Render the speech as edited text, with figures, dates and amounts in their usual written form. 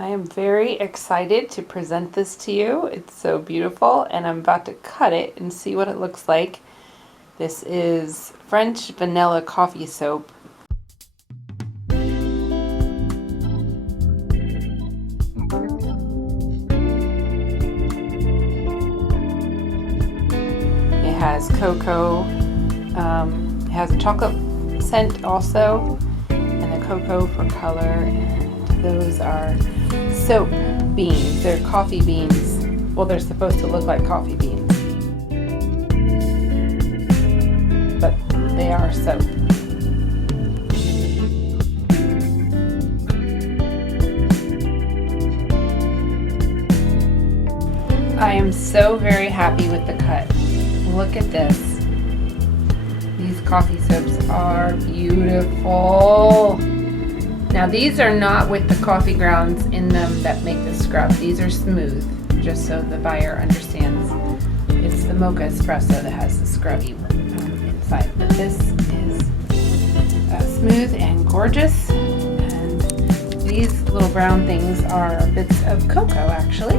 I am very excited to present this to you. It's so beautiful, and I'm about to cut it and see what it looks like. This is French vanilla coffee soap. It has cocoa, it has a chocolate scent also, and the cocoa for color, and those are soap beans. They're coffee beans. Well, they're supposed to look like coffee beans, but they are soap. I am so very happy with the cut. Look at this. These coffee soaps are beautiful. Now these are not with the coffee grounds in them that make the scrub. These are smooth, just so the buyer understands. It's the mocha espresso that has the scrubby inside. But this is smooth and gorgeous. And these little brown things are bits of cocoa actually.